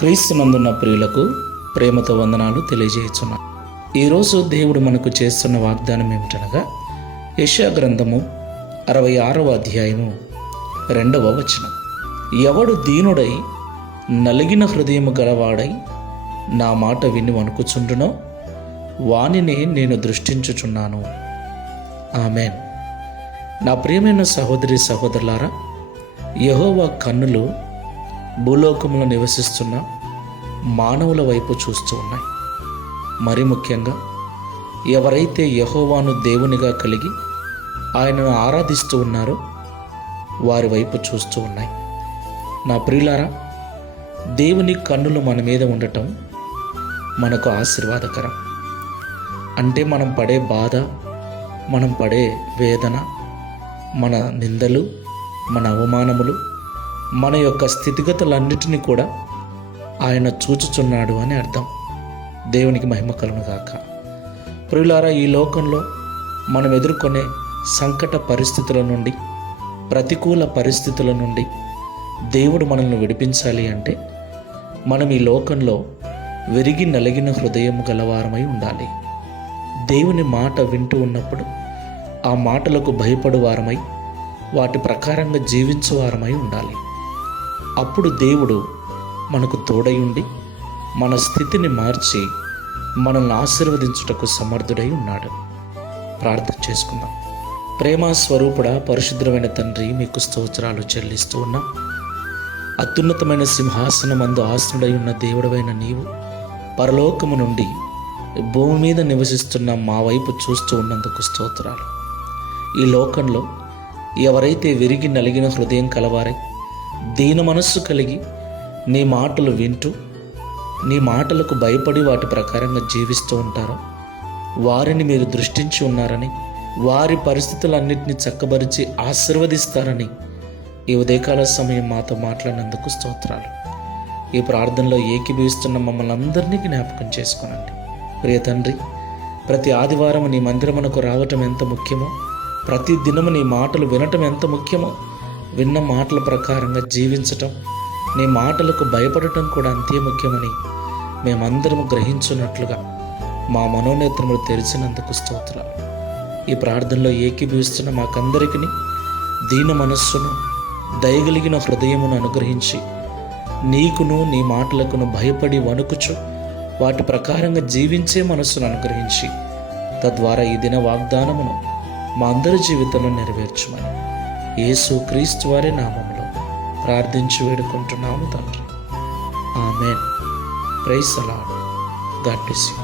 క్రీస్తునందున్న ప్రియులకు ప్రేమతో వందనాలు తెలియజేస్తున్నాను. ఈరోజు దేవుడు మనకు చేస్తున్న వాగ్దానం ఏమిటనగా యెషయా గ్రంథము 66వ అధ్యాయము 2వ వచనం. ఎవడు దీనుడై నలిగిన హృదయము గలవాడై నా మాట విని వణుకుచుండునో వానినే నేను దృష్టించుచున్నాను. ఆమెన్. నా ప్రియమైన సహోదరి సహోదరులారా, యెహోవా కన్నులు భూలోకములో నివసిస్తున్న మానవుల వైపు చూస్తూ ఉన్నాయి. మరి ముఖ్యంగా ఎవరైతే యెహోవాను దేవునిగా కలిగి ఆయనను ఆరాధిస్తూ ఉన్నారో వారి వైపు చూస్తూ ఉన్నాయి. నా ప్రియులారా, దేవుని కన్నులు మన మీద ఉండటం మనకు ఆశీర్వాదకరం. అంటే మనం పడే బాధ, మనం పడే వేదన, మన నిందలు, మన అవమానములు, మన యొక్క స్థితిగతులన్నిటినీ కూడా ఆయన చూచుచున్నాడు అని అర్థం. దేవునికి మహిమ కలుగును గాక. ప్రియులారా, ఈ లోకంలో మనం ఎదుర్కొనే సంకట పరిస్థితుల నుండి, ప్రతికూల పరిస్థితుల నుండి దేవుడు మనల్ని విడిపించాలి అంటే మనం ఈ లోకంలో విరిగి నలిగిన హృదయం గలవారమై ఉండాలి. దేవుని మాట వింటూ ఉన్నప్పుడు ఆ మాటలకు భయపడు వారమై వాటి ప్రకారంగా జీవించు వారమై ఉండాలి. అప్పుడు దేవుడు మనకు తోడై ఉండి మన స్థితిని మార్చి మనల్ని ఆశీర్వదించుటకు సమర్థుడై ఉన్నాడు. ప్రార్థన చేసుకుందాం. ప్రేమ స్వరూపుడా, పరిశుద్ధమైన తండ్రి, మీకు స్తోత్రాలు చెల్లిస్తూ ఉన్నాం. అత్యున్నతమైన సింహాసనమందు ఆసనుడై ఉన్న దేవుడవైన నీవు పరలోకము నుండి భూమి మీద నివసిస్తున్న మా వైపు చూస్తూ ఉన్నందుకు స్తోత్రాలు. ఈ లోకంలో ఎవరైతే విరిగి నలిగిన హృదయం కలవారై దీన మనస్సు కలిగి నీ మాటలు వింటూ నీ మాటలకు భయపడి వాటి ప్రకారంగా జీవిస్తూ ఉంటారో వారిని మీరు దృష్టించి ఉన్నారని, వారి పరిస్థితులన్నింటినీ చక్కబరిచి ఆశీర్వదిస్తారని ఈ ఉదయకాల సమయం మాతో మాట్లాడినందుకు స్తోత్రాలు. ఈ ప్రార్థనలో ఏకీభవిస్తున్న మమ్మల్ని అందరినీ జ్ఞాపకం చేసుకోనండి. ప్రియ తండ్రి, ప్రతి ఆదివారం నీ మందిరమునకు రావటం ఎంత ముఖ్యమో, ప్రతి దినము నీ మాటలు వినటం ఎంత ముఖ్యమో, విన్న మాటల ప్రకారంగా జీవించటం, నీ మాటలకు భయపడటం కూడా అంతే ముఖ్యమని మేమందరము గ్రహించున్నట్లుగా మా మనోనేత్రములు తెరిచినందుకు స్తోత్రాలు. ఈ ప్రార్థనలో ఏకీభవిస్తున్న మాకందరికీ దీన మనస్సును, దయగలిగిన హృదయమును అనుగ్రహించి నీకును నీ మాటలకును భయపడి వణుకుచు వాటి ప్రకారంగా జీవించే మనస్సును అనుగ్రహించి తద్వారా ఈ దిన వాగ్దానమును మా అందరి జీవితంలో నెరవేర్చుమని యేసు క్రీస్తు వారి నామములో ప్రార్థించి వేడుకుంటున్నాము తండ్రి. Amen. Praise the Lord. God bless you.